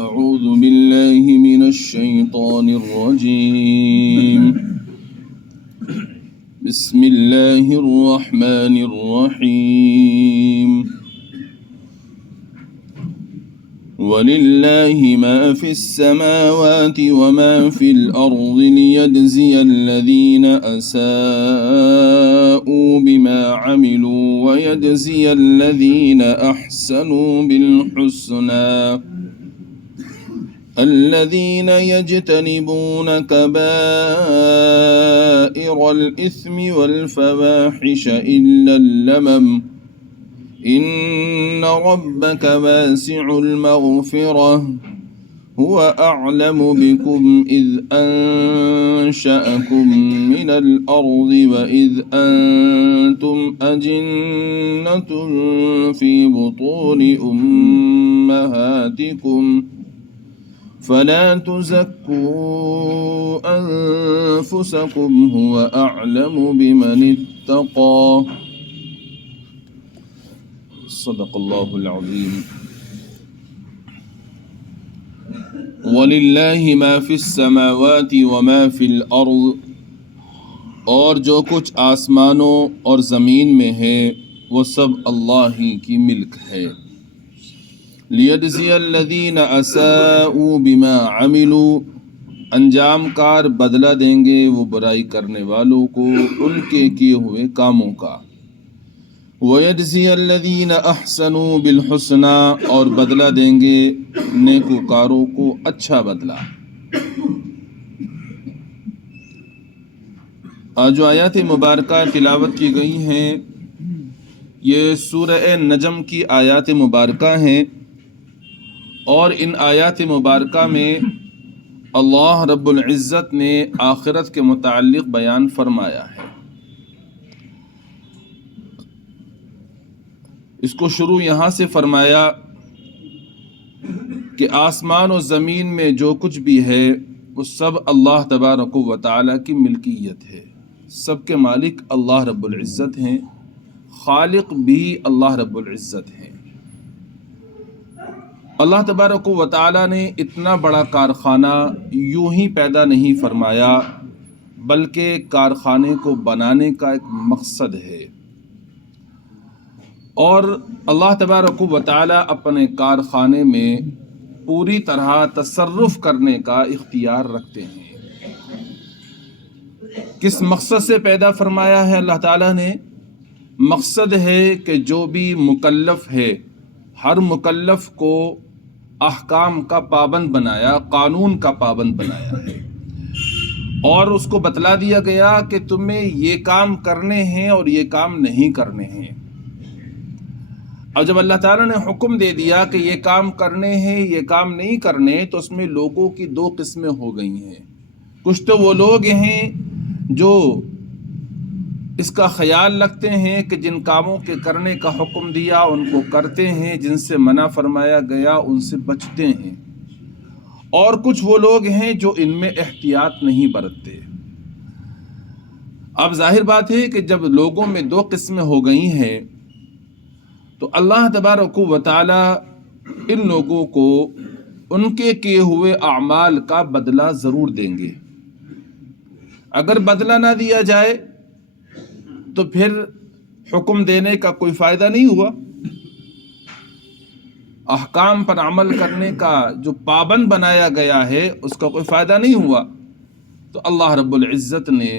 أعوذ بالله من الشيطان الرجيم بسم الله الرحمن الرحيم ولله ما في السماوات وما في الأرض ليجزي الذين أساءوا بما عملوا ويجزي الذين أحسنوا بالحسنى الذين يجتنبون كبائر الإثم والفواحش إلا اللمم إن ربك واسع المغفرة هو أعلم بكم إذ أنشأكم من الأرض وإذ أنتم أجنة في بطون أمهاتكم فلا تزكوا أنفسكم هو أعلم بمن اتقى صدق اللہ العظیم وَلِلَّهِ مَا فِي السَّمَاوَاتِ وَمَا فِي الْأَرْضِ اور جو کچھ آسمانوں اور زمین میں ہے وہ سب اللہ ہی کی ملک ہے لِيَجْزِيَ الَّذِينَ أَسَاءُوا بِمَا عَمِلُوا انجام کار بدلہ دیں گے وہ برائی کرنے والوں کو ان کے کیے ہوئے کاموں کا وَيَجْزِيَ الَّذِينَ أَحْسَنُوا بِالْحُسْنَى اور بدلہ دیں گے نیکوکاروں کو اچھا بدلہ۔ آج جو آیات مبارکہ تلاوت کی گئی ہیں یہ سورہ نجم کی آیات مبارکہ ہیں، اور ان آیات مبارکہ میں اللہ رب العزت نے آخرت کے متعلق بیان فرمایا ہے۔ اس کو شروع یہاں سے فرمایا کہ آسمان و زمین میں جو کچھ بھی ہے وہ سب اللہ تبارک و تعالیٰ کی ملکیت ہے، سب کے مالک اللہ رب العزت ہیں، خالق بھی اللہ رب العزت ہیں۔ اللہ تبارک و تعالیٰ نے اتنا بڑا کارخانہ یوں ہی پیدا نہیں فرمایا، بلکہ کارخانے کو بنانے کا ایک مقصد ہے، اور اللہ تبارک و تعالیٰ اپنے کارخانے میں پوری طرح تصرف کرنے کا اختیار رکھتے ہیں۔ کس مقصد سے پیدا فرمایا ہے اللہ تعالیٰ نے؟ مقصد ہے کہ جو بھی مکلف ہے، ہر مکلف کو احکام کا پابند بنایا، قانون کا پابند بنایا ہے، اور اس کو بتلا دیا گیا کہ تمہیں یہ کام کرنے ہیں اور یہ کام نہیں کرنے ہیں۔ اب جب اللہ تعالیٰ نے حکم دے دیا کہ یہ کام کرنے ہیں یہ کام نہیں کرنے، تو اس میں لوگوں کی دو قسمیں ہو گئی ہیں۔ کچھ تو وہ لوگ ہیں جو اس کا خیال رکھتے ہیں کہ جن کاموں کے کرنے کا حکم دیا ان کو کرتے ہیں، جن سے منع فرمایا گیا ان سے بچتے ہیں، اور کچھ وہ لوگ ہیں جو ان میں احتیاط نہیں برتتے۔ اب ظاہر بات ہے کہ جب لوگوں میں دو قسمیں ہو گئی ہیں تو اللہ تبارک و تعالی ان لوگوں کو ان کے کیے ہوئے اعمال کا بدلہ ضرور دیں گے۔ اگر بدلہ نہ دیا جائے تو پھر حکم دینے کا کوئی فائدہ نہیں ہوا، احکام پر عمل کرنے کا جو پابند بنایا گیا ہے اس کا کوئی فائدہ نہیں ہوا۔ تو اللہ رب العزت نے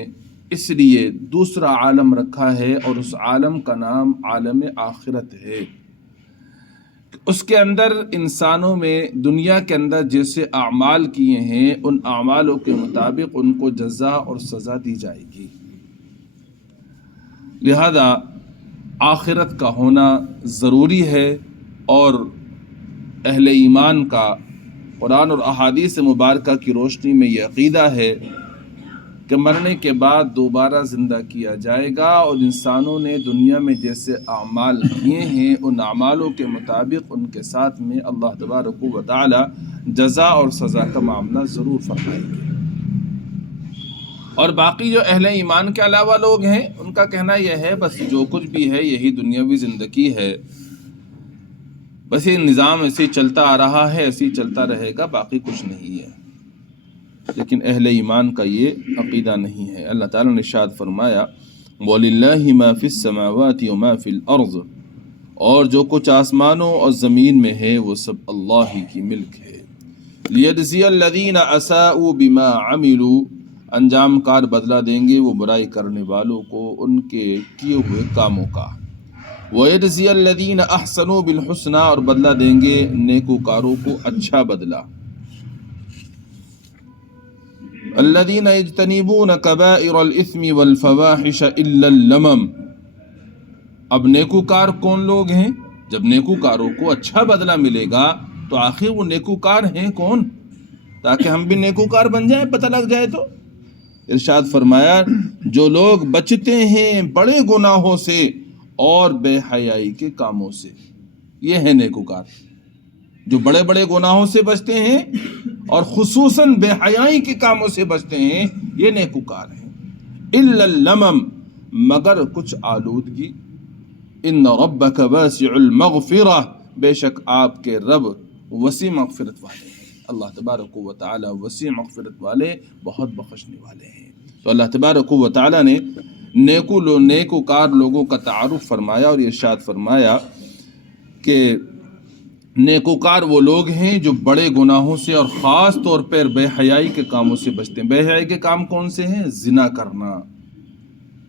اس لیے دوسرا عالم رکھا ہے، اور اس عالم کا نام عالم آخرت ہے۔ اس کے اندر انسانوں میں دنیا کے اندر جیسے اعمال کیے ہیں ان اعمالوں کے مطابق ان کو جزا اور سزا دی جائے گی۔ لہذا آخرت کا ہونا ضروری ہے، اور اہل ایمان کا قرآن اور احادیث مبارکہ کی روشنی میں یہ عقیدہ ہے کہ مرنے کے بعد دوبارہ زندہ کیا جائے گا، اور انسانوں نے دنیا میں جیسے اعمال کیے ہیں ان اعمالوں کے مطابق ان کے ساتھ میں اللہ تبارک و تعالی جزا اور سزا کا معاملہ ضرور فرمائیں گے۔ اور باقی جو اہل ایمان کے علاوہ لوگ ہیں ان کا کہنا یہ ہے بس جو کچھ بھی ہے یہی دنیاوی زندگی ہے، بس یہ نظام ایسے چلتا آ رہا ہے، ایسے چلتا رہے گا، باقی کچھ نہیں ہے۔ لیکن اہل ایمان کا یہ عقیدہ نہیں ہے۔ اللہ تعالیٰ نے ارشاد فرمایا وَلِلَّهِ مَا فِي السَّمَاوَاتِ وَمَا فِي الْأَرْضِ، اور جو کچھ آسمانوں اور زمین میں ہے وہ سب اللہ ہی کی ملک ہے۔ لِيَجْزِيَ الَّذِينَ أَسَاءُوا بِمَا عَمِلُوا، انجام کار بدلہ دیں گے وہ برائی کرنے والوں کو ان کے کیے ہوئے کاموں کا۔ وَيَجْزِيَ الَّذِينَ أَحْسَنُوا بِالْحُسْنَى، اور بدلہ دیں گے نیکوکاروں کو اچھا بدلہ۔ الَّذِينَ يَجْتَنِبُونَ كَبَائِرَ الْإِثْمِ وَالْفَوَاحِشَ إِلَّا اللَّمَمَ، اب نیکوکار کون لوگ ہیں؟ جب نیکوکاروں کو اچھا بدلہ ملے گا تو آخر وہ نیکوکار ہیں کون، تاکہ ہم بھی نیکوکار بن جائیں، پتہ لگ جائے تو۔ ارشاد فرمایا جو لوگ بچتے ہیں بڑے گناہوں سے اور بے حیائی کے کاموں سے، یہ ہیں نیکوکار۔ جو بڑے بڑے گناہوں سے بچتے ہیں اور خصوصاً بے حیائی کے کاموں سے بچتے ہیں، یہ نیکوکار ہیں۔ الا اللمم، مگر کچھ آلودگی۔ ان ربک واسع المغفرہ، بے شک آپ کے رب وسیع مغفرت والے ہیں۔ اللہ تبارک و تعالی وسیع مغفرت والے، بہت بخشنے والے ہیں۔ تو اللہ تبارک و تعالی نے نیکوکار لوگوں کا تعارف فرمایا اور ارشاد فرمایا کہ نیکوکار وہ لوگ ہیں جو بڑے گناہوں سے اور خاص طور پر بے حیائی کے کاموں سے بچتے ہیں۔ بے حیائی کے کام کون سے ہیں؟ زنا کرنا،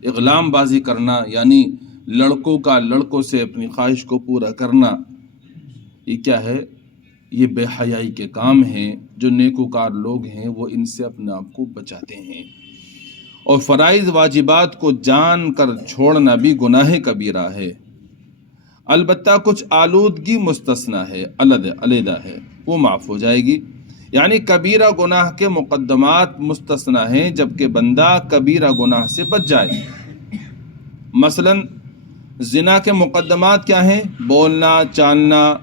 اغلام بازی کرنا، یعنی لڑکوں کا لڑکوں سے اپنی خواہش کو پورا کرنا۔ یہ کیا ہے؟ یہ بے حیائی کے کام ہیں۔ جو نیکوکار لوگ ہیں وہ ان سے اپنے آپ کو بچاتے ہیں۔ اور فرائض واجبات کو جان کر چھوڑنا بھی گناہ کبیرہ ہے، البتہ کچھ آلودگی مستثنیٰ ہے، علیحدہ ہے، وہ معاف ہو جائے گی۔ یعنی کبیرہ گناہ کے مقدمات مستثنیٰ ہیں جبکہ بندہ کبیرہ گناہ سے بچ جائے۔ مثلا زنا کے مقدمات کیا ہیں؟ بولنا، چالنا،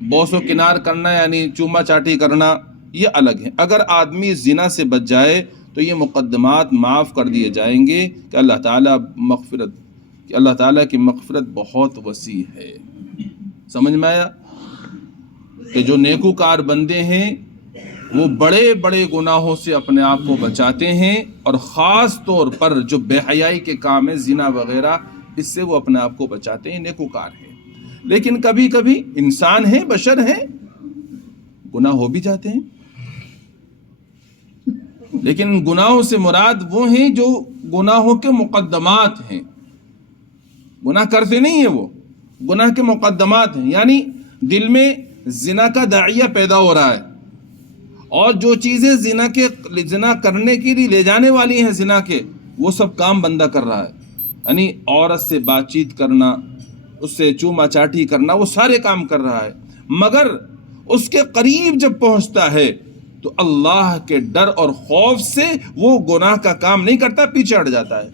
بوس و کنار کرنا، یعنی چوما چاٹی کرنا، یہ الگ ہیں۔ اگر آدمی زنا سے بچ جائے تو یہ مقدمات معاف کر دیے جائیں گے کہ اللہ تعالیٰ کی مغفرت بہت وسیع ہے۔ سمجھ میں آیا کہ جو نیکوکار بندے ہیں وہ بڑے بڑے گناہوں سے اپنے آپ کو بچاتے ہیں، اور خاص طور پر جو بے حیائی کے کام ہیں، زنا وغیرہ، اس سے وہ اپنے آپ کو بچاتے ہیں، نیکوکار ہیں۔ لیکن کبھی کبھی انسان ہیں، بشر ہیں، گناہ ہو بھی جاتے ہیں۔ لیکن گناہوں سے مراد وہ ہیں جو گناہوں کے مقدمات ہیں، گناہ کرتے نہیں ہیں، وہ گناہ کے مقدمات ہیں۔ یعنی دل میں زنا کا داعیہ پیدا ہو رہا ہے، اور جو چیزیں زنا کرنے کے لیے لے جانے والی ہیں زنا کے، وہ سب کام بندہ کر رہا ہے۔ یعنی عورت سے بات چیت کرنا، اس سے چوما چاٹی کرنا، وہ سارے کام کر رہا ہے، مگر اس کے قریب جب پہنچتا ہے تو اللہ کے ڈر اور خوف سے وہ گناہ کا کام نہیں کرتا، پیچھے ہٹ جاتا ہے۔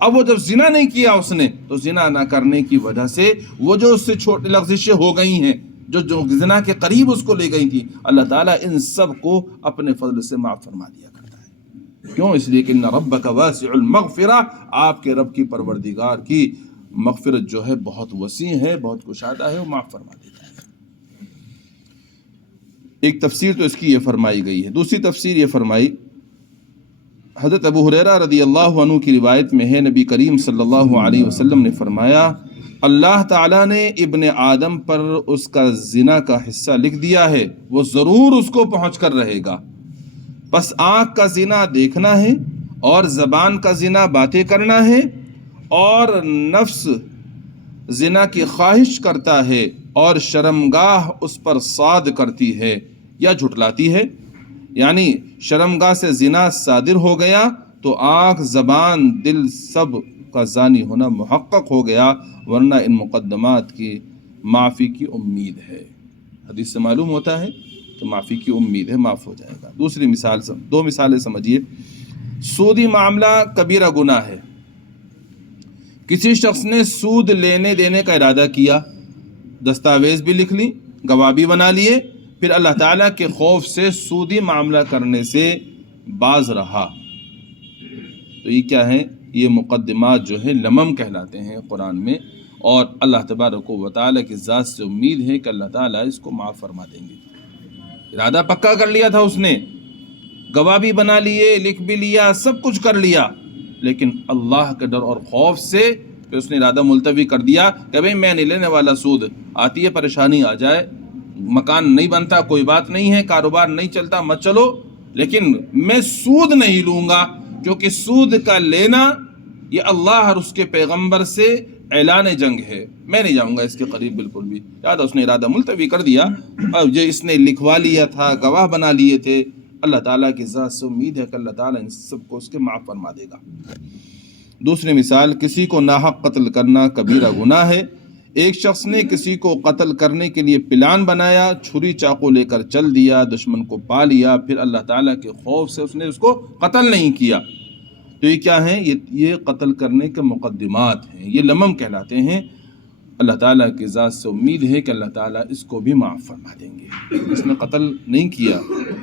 اب وہ جب زنا نہیں کیا اس نے، تو زنا نہ کرنے کی وجہ سے وہ جو اس سے چھوٹی لغزشیں ہو گئی ہیں، جو زنا کے قریب اس کو لے گئی تھی، اللہ تعالیٰ ان سب کو اپنے فضل سے معاف فرما دیا کرتا ہے۔ کیوں؟ اس لیے کہ ان ربک واسع المغفرہ، آپ کے رب کی پروردگار کی مغفرت جو ہے بہت وسیع ہے، بہت کشادہ ہے، وہ معاف فرما دیتا ہے۔ ایک تفسیر تو اس کی یہ فرمائی گئی ہے۔ دوسری تفسیر یہ فرمائی، حضرت ابو ہریرہ رضی اللہ عنہ کی روایت میں ہے، نبی کریم صلی اللہ علیہ وسلم نے فرمایا اللہ تعالیٰ نے ابن آدم پر اس کا زنا کا حصہ لکھ دیا ہے، وہ ضرور اس کو پہنچ کر رہے گا۔ بس آنکھ کا زنا دیکھنا ہے، اور زبان کا زنا باتیں کرنا ہے، اور نفس زنا کی خواہش کرتا ہے، اور شرمگاہ اس پر صاد کرتی ہے یا جھٹلاتی ہے۔ یعنی شرمگاہ سے زنا صادر ہو گیا تو آنکھ، زبان، دل سب کا زانی ہونا محقق ہو گیا، ورنہ ان مقدمات کی معافی کی امید ہے۔ حدیث سے معلوم ہوتا ہے کہ معافی کی امید ہے، معاف ہو جائے گا۔ دوسری مثال، دو مثالیں سمجھیے۔ سودی معاملہ کبیرہ گناہ ہے۔ کسی شخص نے سود لینے دینے کا ارادہ کیا، دستاویز بھی لکھ لی، گواہ بھی بنا لیے، پھر اللہ تعالیٰ کے خوف سے سودی معاملہ کرنے سے باز رہا، تو یہ کیا ہے؟ یہ مقدمات جو ہے لمم کہلاتے ہیں قرآن میں، اور اللہ تبارک و تعالیٰ کی ذات سے امید ہے کہ اللہ تعالیٰ اس کو معاف فرما دیں گے۔ ارادہ پکا کر لیا تھا اس نے، گواہ بھی بنا لیے، لکھ بھی لیا، سب کچھ کر لیا، لیکن اللہ کے ڈر اور خوف سے پھر اس نے ارادہ ملتوی کر دیا کہ بھئی میں نہیں لینے والا سود، آتی ہے پریشانی آ جائے، مکان نہیں بنتا کوئی بات نہیں ہے، کاروبار نہیں چلتا مت چلو، لیکن میں سود نہیں لوں گا، کیونکہ سود کا لینا یہ اللہ اور اس کے پیغمبر سے اعلان جنگ ہے، میں نہیں جاؤں گا اس کے قریب بالکل بھی۔ یاد اس نے ارادہ ملتوی کر دیا، اب جو اس نے لکھوا لیا تھا، گواہ بنا لیے تھے، اللہ تعالیٰ کی ذات سے امید ہے کہ اللہ تعالیٰ ان سب کو اس کے معاف فرما دے گا۔ دوسری مثال، کسی کو ناحق قتل کرنا کبیرہ گناہ ہے۔ ایک شخص نے کسی کو قتل کرنے کے لیے پلان بنایا، چھری چاقو لے کر چل دیا، دشمن کو پا لیا، پھر اللہ تعالیٰ کے خوف سے اس نے اس کو قتل نہیں کیا، تو یہ کیا ہیں؟ یہ قتل کرنے کے مقدمات ہیں، یہ لمم کہلاتے ہیں۔ اللہ تعالیٰ کی ذات سے امید ہے کہ اللہ تعالیٰ اس کو بھی معاف فرما دیں گے۔ اس نے قتل نہیں کیا،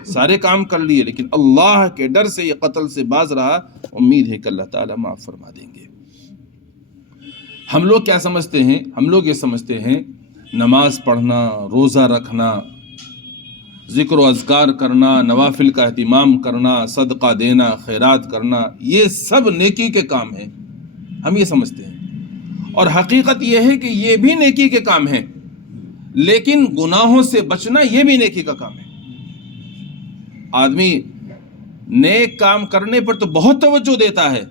سارے کام کر لیے، لیکن اللہ کے ڈر سے یہ قتل سے باز رہا، امید ہے کہ اللہ تعالیٰ معاف فرما دیں گے۔ ہم لوگ کیا سمجھتے ہیں؟ ہم لوگ یہ سمجھتے ہیں نماز پڑھنا، روزہ رکھنا، ذکر و اذکار کرنا، نوافل کا اہتمام کرنا، صدقہ دینا، خیرات کرنا، یہ سب نیکی کے کام ہیں، ہم یہ سمجھتے ہیں، اور حقیقت یہ ہے کہ یہ بھی نیکی کے کام ہیں، لیکن گناہوں سے بچنا یہ بھی نیکی کا کام ہے۔ آدمی نیک کام کرنے پر تو بہت توجہ دیتا ہے،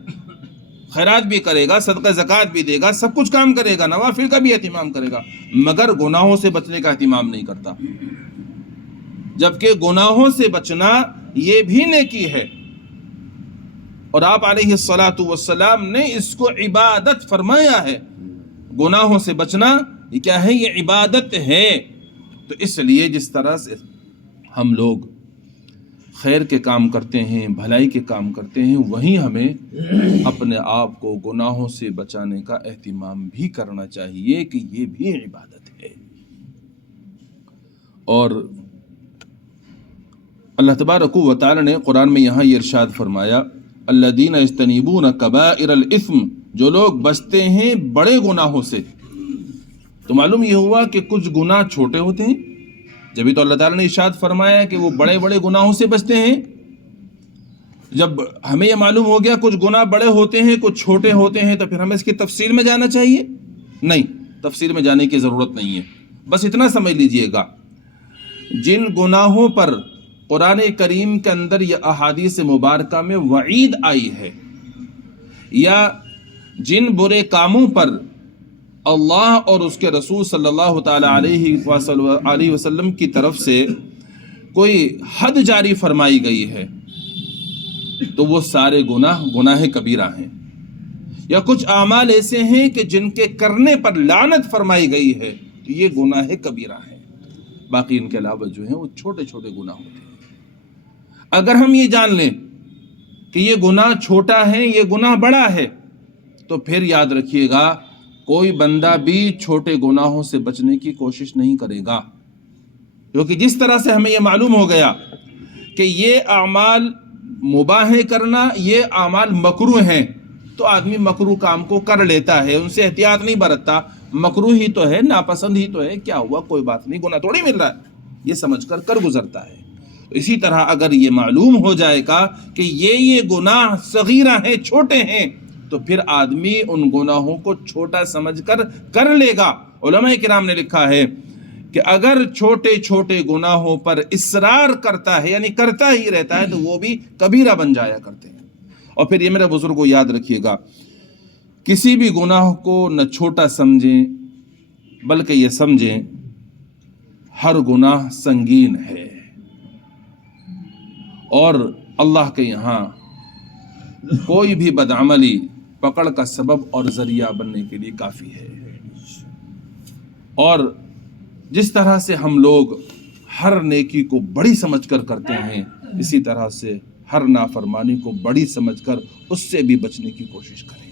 خیرات بھی کرے گا، صدقہ زکوٰۃ بھی دے گا، سب کچھ کام کرے گا، نوافل کا بھی اہتمام کرے گا، مگر گناہوں سے بچنے کا اہتمام نہیں کرتا، جبکہ گناہوں سے بچنا یہ بھی نیکی ہے، اور آپ علیہ الصلاۃ والسلام نے اس کو عبادت فرمایا ہے۔ گناہوں سے بچنا یہ کیا ہے؟ یہ عبادت ہے۔ تو اس لیے جس طرح سے ہم لوگ خیر کے کام کرتے ہیں، بھلائی کے کام کرتے ہیں، وہیں ہمیں اپنے آپ کو گناہوں سے بچانے کا اہتمام بھی کرنا چاہیے کہ یہ بھی عبادت ہے۔ اور اللہ تبارک و تعالی نے قرآن میں یہاں یہ ارشاد فرمایا، الذین یجتنبون کبائر الاثم، جو لوگ بچتے ہیں بڑے گناہوں سے۔ تو معلوم یہ ہوا کہ کچھ گناہ چھوٹے ہوتے ہیں، جبھی تو اللہ تعالیٰ نے ارشاد فرمایا کہ وہ بڑے بڑے گناہوں سے بچتے ہیں۔ جب ہمیں یہ معلوم ہو گیا کچھ گناہ بڑے ہوتے ہیں کچھ چھوٹے ہوتے ہیں، تو پھر ہمیں اس کی تفصیل میں جانا چاہیے؟ نہیں، تفصیل میں جانے کی ضرورت نہیں ہے، بس اتنا سمجھ لیجئے گا، جن گناہوں پر قرآن کریم کے اندر یا احادیث مبارکہ میں وعید آئی ہے، یا جن برے کاموں پر اللہ اور اس کے رسول صلی اللہ تعالی علیہ وسلم کی طرف سے کوئی حد جاری فرمائی گئی ہے، تو وہ سارے گناہ کبیرہ ہیں، یا کچھ اعمال ایسے ہیں کہ جن کے کرنے پر لعنت فرمائی گئی ہے، تو یہ گناہ کبیرہ ہیں۔ باقی ان کے علاوہ جو ہیں وہ چھوٹے چھوٹے گناہ ہوتے ہیں۔ اگر ہم یہ جان لیں کہ یہ گناہ چھوٹا ہے، یہ گناہ بڑا ہے، تو پھر یاد رکھیے گا کوئی بندہ بھی چھوٹے گناہوں سے بچنے کی کوشش نہیں کرے گا، کیونکہ جس طرح سے ہمیں یہ معلوم ہو گیا کہ یہ اعمال مباح کرنا، یہ اعمال مکروہ ہیں، تو آدمی مکروہ کام کو کر لیتا ہے، ان سے احتیاط نہیں برتتا، مکروہ ہی تو ہے، ناپسند ہی تو ہے، کیا ہوا، کوئی بات نہیں، گناہ تھوڑی مل رہا ہے، یہ سمجھ کر گزرتا ہے۔ اسی طرح اگر یہ معلوم ہو جائے گا کہ یہ گناہ صغیرہ ہیں، چھوٹے ہیں، تو پھر آدمی ان گناہوں کو چھوٹا سمجھ کر لے گا۔ علماء کرام نے لکھا ہے کہ اگر چھوٹے چھوٹے گناہوں پر اصرار کرتا ہے، یعنی کرتا ہی رہتا ہے، تو وہ بھی کبیرہ بن جایا کرتے ہیں۔ اور پھر یہ میرے بزرگوں یاد رکھیے گا، کسی بھی گناہ کو نہ چھوٹا سمجھیں، بلکہ یہ سمجھیں ہر گناہ سنگین ہے، اور اللہ کے یہاں کوئی بھی بدعملی پکڑ کا سبب اور ذریعہ بننے کے لیے کافی ہے۔ اور جس طرح سے ہم لوگ ہر نیکی کو بڑی سمجھ کر کرتے ہیں، اسی طرح سے ہر نافرمانی کو بڑی سمجھ کر اس سے بھی بچنے کی کوشش کریں۔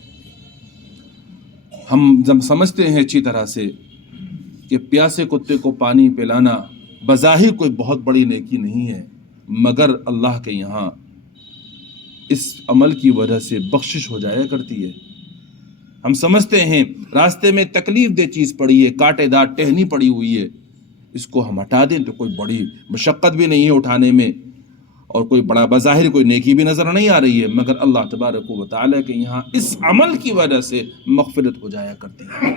ہم جب سمجھتے ہیں اچھی طرح سے کہ پیاسے کتے کو پانی پلانا بظاہر کوئی بہت بڑی نیکی نہیں ہے، مگر اللہ کے یہاں اس عمل کی وجہ سے بخشش ہو جایا کرتی ہے، ہم سمجھتے ہیں راستے میں تکلیف دہ چیز پڑی ہے، کانٹے دار ٹہنی پڑی ہوئی ہے، اس کو ہم ہٹا دیں تو کوئی بڑی مشقت بھی نہیں ہے اٹھانے میں، اور کوئی بڑا بظاہر کوئی نیکی بھی نظر نہیں آ رہی ہے، مگر اللہ تبارک و تعالیٰ کے یہاں اس عمل کی وجہ سے مغفرت ہو جایا کرتی ہے۔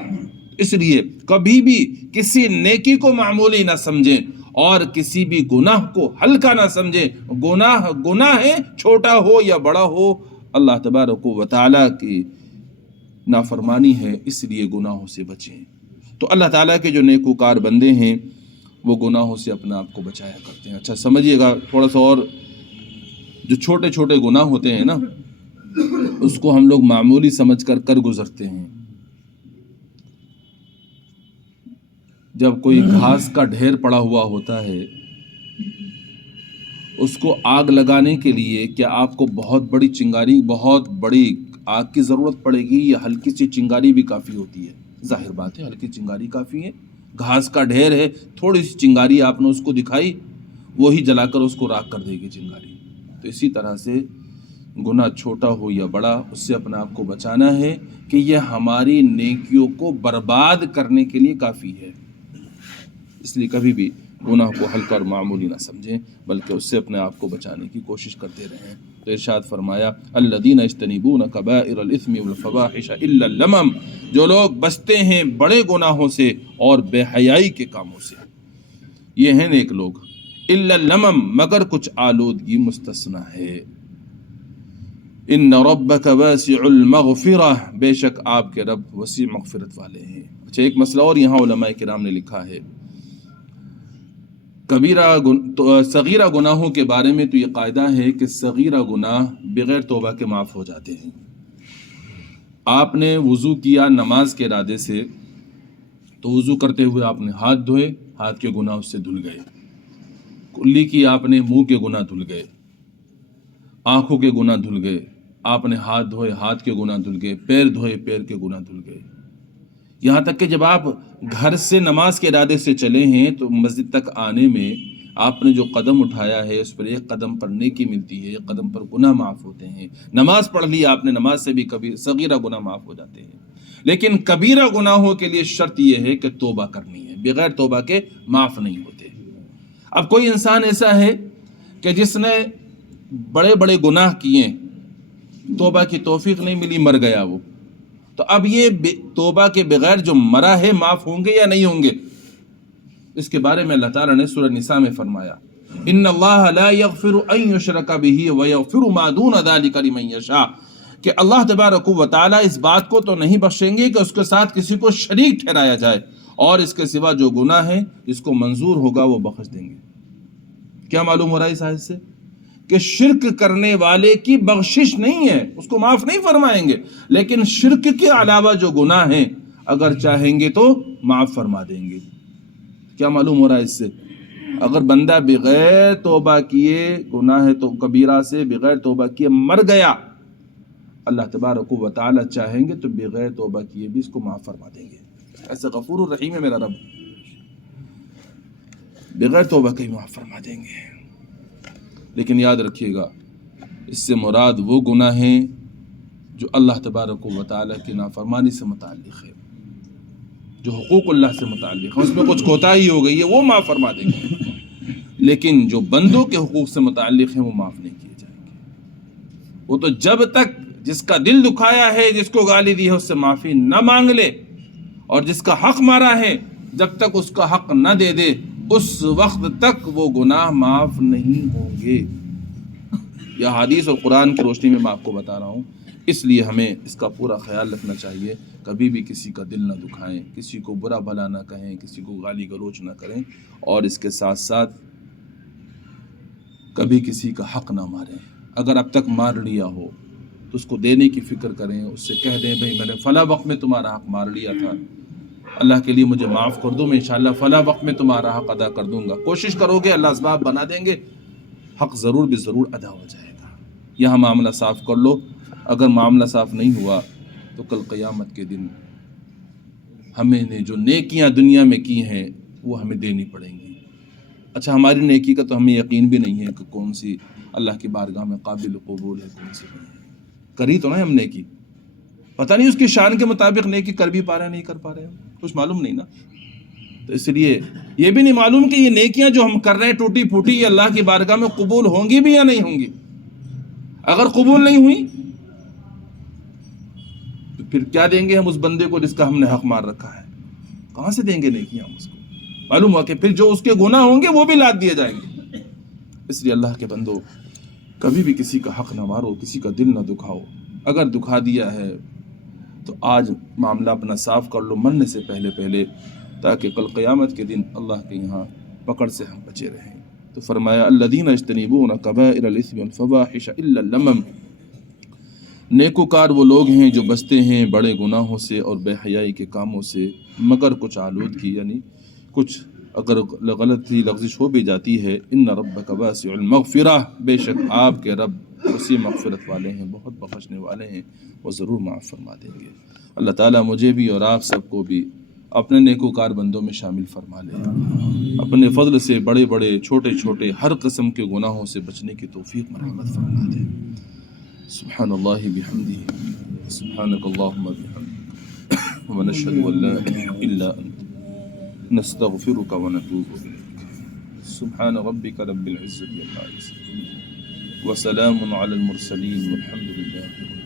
اس لیے کبھی بھی کسی نیکی کو معمولی نہ سمجھیں اور کسی بھی گناہ کو ہلکا نہ سمجھیں۔ گناہ ہے، چھوٹا ہو یا بڑا ہو، اللہ تبارک و تعالیٰ کی نافرمانی ہے، اس لیے گناہوں سے بچیں۔ تو اللہ تعالیٰ کے جو نیکوکار بندے ہیں وہ گناہوں سے اپنے آپ کو بچایا کرتے ہیں۔ اچھا سمجھیے گا تھوڑا سا اور، جو چھوٹے چھوٹے گناہ ہوتے ہیں نا، اس کو ہم لوگ معمولی سمجھ کر گزرتے ہیں۔ جب کوئی گھاس کا ڈھیر پڑا ہوا ہوتا ہے، اس کو آگ لگانے کے لیے کیا آپ کو بہت بڑی چنگاری، بہت بڑی آگ کی ضرورت پڑے گی، یا ہلکی سی چنگاری بھی کافی ہوتی ہے؟ ظاہر بات ہے ہلکی چنگاری کافی ہے۔ گھاس کا ڈھیر ہے، تھوڑی سی چنگاری آپ نے اس کو دکھائی، وہی جلا کر اس کو راکھ کر دے گی چنگاری۔ تو اسی طرح سے گناہ چھوٹا ہو یا بڑا، اس سے اپنے آپ کو بچانا ہے کہ یہ ہماری نیکیوں کو برباد کرنے کے لیے کافی ہے۔ اس لیے کبھی بھی گناہ کو ہلکا اور معمولی نہ سمجھیں، بلکہ اس سے اپنے آپ کو بچانے کی کوشش کرتے رہیں۔ تو ارشاد فرمایا الذین یجتنبون کبائر الاثم والفواحش الا اللمم، جو لوگ بچتے ہیں بڑے گناہوں سے اور بے حیائی کے کاموں سے، یہ ہیں نیک لوگ۔ الا اللمم، مگر کچھ آلودگی مستثنی ہے۔ ان ربک واسع المغفرہ، بے شک آپ کے رب وسیع مغفرت والے ہیں۔ اچھا ایک مسئلہ اور یہاں علماء کرام نے لکھا ہے، صغیرہ گناہوں کے بارے میں تو یہ قاعدہ ہے کہ صغیرہ گناہ بغیر توبہ کے معاف ہو جاتے ہیں۔ آپ نے وضو کیا نماز کے ارادے سے، تو وضو کرتے ہوئے آپ نے ہاتھ دھوئے، ہاتھ کے گناہ اس سے دھل گئے۔ کلی کی آپ نے، منہ کے گناہ دھل گئے، آنکھوں کے گناہ دھل گئے، آپ نے ہاتھ دھوئے، ہاتھ کے گناہ دھل گئے، پیر دھوئے، پیر کے گناہ دھل گئے۔ یہاں تک کہ جب آپ گھر سے نماز کے ارادے سے چلے ہیں تو مسجد تک آنے میں آپ نے جو قدم اٹھایا ہے اس پر ایک قدم پر نیکی ملتی ہے، ایک قدم پر گناہ معاف ہوتے ہیں۔ نماز پڑھ لی آپ نے، نماز سے بھی کبھی صغیرہ گناہ معاف ہو جاتے ہیں، لیکن کبیرہ گناہوں کے لیے شرط یہ ہے کہ توبہ کرنی ہے، بغیر توبہ کے معاف نہیں ہوتے۔ اب کوئی انسان ایسا ہے کہ جس نے بڑے بڑے گناہ کیے، توبہ کی توفیق نہیں ملی، مر گیا وہ، تو اب یہ توبہ کے بغیر جو مرا ہے معاف ہوں گے یا نہیں ہوں گے؟ اس کے بارے میں اللہ تعالیٰ نے سورہ نساء میں فرمایا ان اللہ لا یغفر ان یشرک بہ ویغفر ما دون ذلک لمن یشاء، کہ اللہ تبارک و تعالیٰ اس بات کو تو نہیں بخشیں گے کہ اس کے ساتھ کسی کو شریک ٹھہرایا جائے، اور اس کے سوا جو گناہ ہے جس کو منظور ہوگا وہ بخش دیں گے۔ کیا معلوم ہو رہا ہے اس آیت سے؟ کہ شرک کرنے والے کی بخشش نہیں ہے، اس کو معاف نہیں فرمائیں گے، لیکن شرک کے علاوہ جو گناہ ہیں اگر چاہیں گے تو معاف فرما دیں گے۔ کیا معلوم ہو رہا ہے اس سے؟ اگر بندہ بغیر توبہ کیے، گناہ ہے تو کبیرہ سے بغیر توبہ کیے مر گیا، اللہ تبارک و تعالی چاہیں گے تو بغیر توبہ کیے بھی اس کو معاف فرما دیں گے۔ ایسا غفور الرحیم ہے میرا رب، بغیر توبہ کے ہی معاف فرما دیں گے۔ لیکن یاد رکھیے گا، اس سے مراد وہ گناہ ہیں جو اللہ تبارک و تعالیٰ کی نافرمانی سے متعلق ہے، جو حقوق اللہ سے متعلق ہے، اس میں کچھ کوتاہی ہو گئی ہے وہ معاف فرما دیں گے، لیکن جو بندوں کے حقوق سے متعلق ہیں وہ معاف نہیں کیے جائیں گے۔ وہ تو جب تک جس کا دل دکھایا ہے، جس کو گالی دی ہے، اس سے معافی نہ مانگ لے، اور جس کا حق مارا ہے جب تک اس کا حق نہ دے دے، اس وقت تک وہ گناہ معاف نہیں ہوں گے۔ یہ حدیث اور قرآن کی روشنی میں آپ کو بتا رہا ہوں، اس لیے ہمیں اس کا پورا خیال رکھنا چاہیے، کبھی بھی کسی کا دل نہ دکھائیں، کسی کو برا بھلا نہ کہیں، کسی کو گالی گلوچ نہ کریں، اور اس کے ساتھ ساتھ کبھی کسی کا حق نہ ماریں۔ اگر اب تک مار لیا ہو تو اس کو دینے کی فکر کریں، اس سے کہہ دیں بھائی میں نے فلاں وقت میں تمہارا حق مار لیا تھا، اللہ کے لیے مجھے معاف کر دو، میں انشاءاللہ فلاں وقت میں تمہارا حق ادا کر دوں گا۔ کوشش کرو گے، اللہ اسباب بنا دیں گے، حق ضرور بھی ضرور ادا ہو جائے گا۔ یہاں معاملہ صاف کر لو، اگر معاملہ صاف نہیں ہوا تو کل قیامت کے دن ہمیں نے جو نیکیاں دنیا میں کی ہیں وہ ہمیں دینی پڑیں گی۔ اچھا ہماری نیکی کا تو ہمیں یقین بھی نہیں ہے کہ کون سی اللہ کی بارگاہ میں قابل قبول ہے، کون سی نہیں ہے۔ کری تو نا ہم نیکی، پتہ نہیں اس کی شان کے مطابق نیکی کر بھی پا رہے ہیں نہیں کر پا رہے ہیں، کچھ معلوم نہیں نا. تو اس لیے یہ بھی نہیں معلوم کہ یہ نیکیاں جو ہم کر رہے ہیں ٹوٹی پھوٹی، یہ اللہ کی بارگاہ میں قبول ہوں گی بھی یا نہیں ہوں گی. اگر قبول نہیں ہوئی تو پھر کیا دیں گے ہم اس بندے کو جس کا ہم نے حق مار رکھا ہے؟ کہاں سے دیں گے نیکیاں ہم اس کو؟ معلوم ہوا کہ پھر جو اس کے گناہ ہوں گے وہ بھی لاد دیے جائیں گے. اس لیے اللہ کے بندو کبھی بھی کسی کا حق نہ مارو، کسی کا دل نہ دکھاؤ. اگر دکھا دیا ہے تو آج معاملہ اپنا صاف کر لو مرنے سے پہلے، تاکہ کل قیامت کے دن اللہ کے یہاں پکڑ سے ہم بچے رہیں. تو فرمایا الذین یجتنبون کبائر الاثم والفواحش الا اللمم، نیکوکار وہ لوگ ہیں جو بچتے ہیں بڑے گناہوں سے اور بے حیائی کے کاموں سے، مگر کچھ آلودگی، یعنی کچھ اگر غلطی لغزش ہو بھی جاتی ہے. ان ربک واسع المغفرہ، بے شک آپ کے رب وسیع مغفرت والے ہیں، بہت بخشنے والے ہیں، وہ ضرور معاف فرما دیں گے. اللہ تعالیٰ مجھے بھی اور آپ سب کو بھی اپنے نیکوکار بندوں میں شامل فرما لے. اپنے فضل سے بڑے بڑے چھوٹے چھوٹے ہر قسم کے گناہوں سے بچنے کی توفیق مرحمت فرما دے. سبحان اللہ بحمدہ، سبحانک اللہم بحمدک، ونشہد ان لا الہ الا انت، نستغفرک ونتوب الیک. سبحان ربک رب العزة عما یصفون، وسلام علی المرسلین، والحمد للہ.